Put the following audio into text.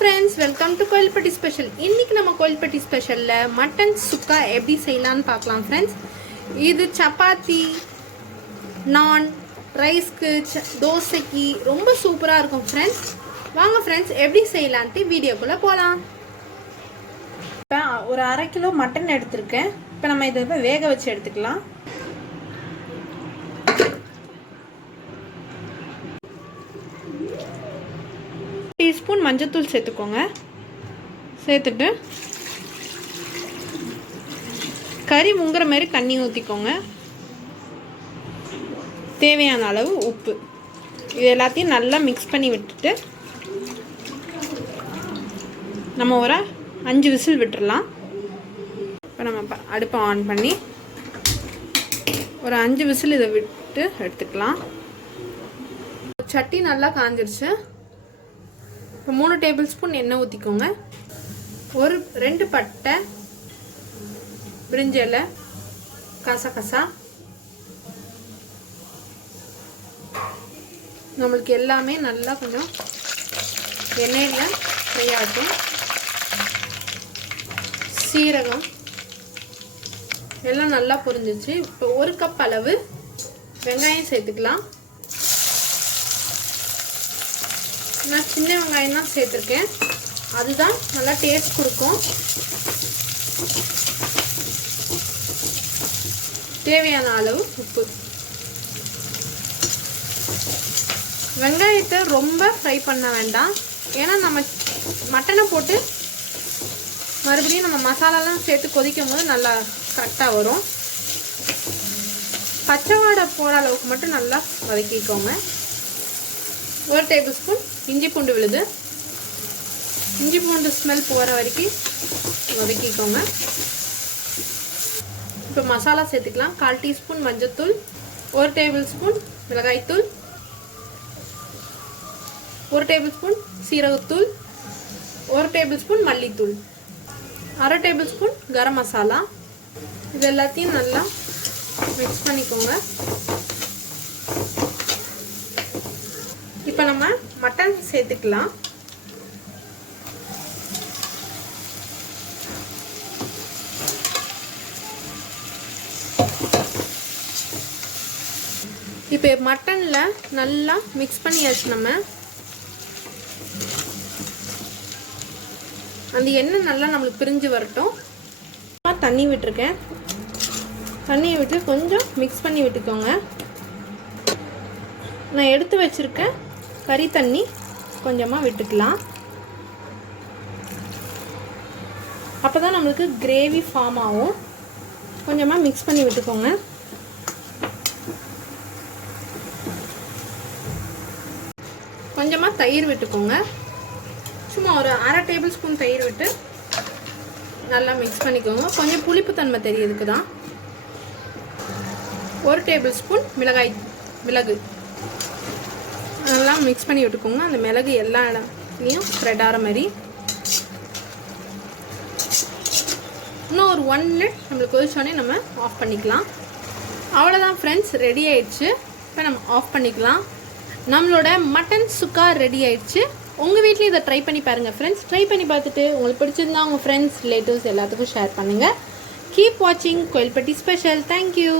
friends, welcome to Kovilpatti special. இன்னைக்கு நம்ம Kovilpatti ஸ்பெஷல்ல mutton சுக்கா எப்படி செய்யலாம்னு பார்க்கலாம் friends. இது சப்பாத்தி, நான், ரைஸ்க்கு, தோசைக்கு ரொம்ப சூப்பரா இருக்கும் friends. வாங்க friends எப்படி செய்யலாம்னு வீடியோக்குள்ள போலாம். இப்போ ஒரு 1/2 கிலோ மட்டன் எடுத்துர்க்கேன். இப்போ நம்ம இதை வேக வச்சு எடுத்துக்கலாம். டீஸ்பூன் மஞ்சத்தூள் சேர்த்துக்கோங்க. சேர்த்துட்டு கறி முங்குற மாதிரி தண்ணி ஊற்றிக்கோங்க. தேவையான அளவு உப்பு, இது எல்லாத்தையும் நல்லா மிக்ஸ் பண்ணி விட்டுட்டு நம்ம ஒரு 5 விசில் விட்டுடலாம். இப்போ நம்ம அடுப்பை ஆன் பண்ணி ஒரு 5 விசில் இதை விட்டு எடுத்துக்கலாம். சட்டி நல்லா காஞ்சிருச்சு. இப்போ 3 டேபிள் ஸ்பூன் எண்ணெய் ஊற்றிக்கோங்க. 2 பட்டை, பிரிஞ்சி இலை, கசகசா, நம்மளுக்கு எல்லாமே நல்லா கொஞ்சம் எண்ணெயில் ஃப்ரை ஆகட்டும். சீரகம் எல்லாம் நல்லா பொரிஞ்சிச்சு. இப்போ 1 கப் அளவு வெங்காயம் சேர்த்துக்கலாம். நான் சின்ன வெங்காயம் தான் சேர்த்துருக்கேன், அதுதான் நல்லா டேஸ்ட் கொடுக்கும். தேவையான அளவு உப்பு. வெங்காயத்தை ரொம்ப ஃப்ரை பண்ண வேண்டாம், ஏன்னா நம்ம மட்டனை போட்டு மறுபடியும் நம்ம மசாலாலாம் சேர்த்து கொதிக்கும் போது நல்லா கரெக்டாக வரும். பச்சை வாடை போகிற அளவுக்கு மட்டும் நல்லா வதக்கிக்கோங்க. 1 டேபிள் ஸ்பூன் இஞ்சி பூண்டு விழுது. இஞ்சி பூண்டு ஸ்மெல் போகிற வரைக்கும் வதக்கிக்கோங்க. இப்போ மசாலா சேர்த்துக்கலாம். 1/4 டீஸ்பூன் மஞ்சத்தூள், 1 டேபிள் ஸ்பூன் மிளகாய்த்தூள், 1 டேபிள் ஸ்பூன் சீரகத்தூள், 1 டேபிள் ஸ்பூன் மல்லித்தூள், 1/2 டேபிள் ஸ்பூன் கரம் மசாலா. இது எல்லாத்தையும் நல்லா மிக்ஸ் பண்ணிக்கோங்க. இப்போ நம்ம மட்டன் சேர்த்துக்கலாம். இப்போ மட்டனில் நல்லா மிக்ஸ் பண்ணியாச்சு. நம்ம அந்த எண்ணெய் நல்லா நம்மளுக்கு பிரிஞ்சு வரட்டும். தண்ணி விட்டுருக்கேன். தண்ணியை விட்டு கொஞ்சம் மிக்ஸ் பண்ணி விட்டுக்கோங்க. நான் எடுத்து வச்சுருக்கேன் கறி தண்ணி கொஞ்சமாக விட்டுக்கலாம். அப்போ தான் நம்மளுக்கு கிரேவி ஃபார்ம் ஆகும். கொஞ்சமாக மிக்ஸ் பண்ணி விட்டுக்கோங்க. கொஞ்சமாக தயிர் விட்டுக்கோங்க. சும்மா ஒரு 1/2 டேபிள் ஸ்பூன் தயிர் விட்டு நல்லா மிக்ஸ் பண்ணிக்கோங்க. கொஞ்சம் புளிப்பு தன்மை தெரியறதுக்கு தான். 1 டேபிள் ஸ்பூன் மிளகு நல்லா மிக்ஸ் பண்ணி விட்டுக்கோங்க. அந்த மிளகு எல்லா இடத்துலையும் ஸ்ப்ரெட் ஆகிற மாதிரி. இன்னும் ஒரு 1 மினிட் நம்மளுக்கு கொதிச்சோடனே நம்ம ஆஃப் பண்ணிக்கலாம். அவ்வளோதான் ஃப்ரெண்ட்ஸ், ரெடி ஆயிடுச்சு. இப்போ நம்ம ஆஃப் பண்ணிக்கலாம். நம்மளோட மட்டன் சுக்கா ரெடி ஆயிடுச்சு. உங்கள் வீட்லேயும் இதை ட்ரை பண்ணி பாருங்கள் ஃப்ரெண்ட்ஸ். ட்ரை பண்ணி பார்த்துட்டு உங்களுக்கு பிடிச்சிருந்தா உங்கள் ஃப்ரெண்ட்ஸ், ரிலேட்டிவ்ஸ் எல்லாத்துக்கும் ஷேர் பண்ணுங்கள். கீப் வாட்சிங் கோயில்பட்டி ஸ்பெஷல். தேங்க்யூ.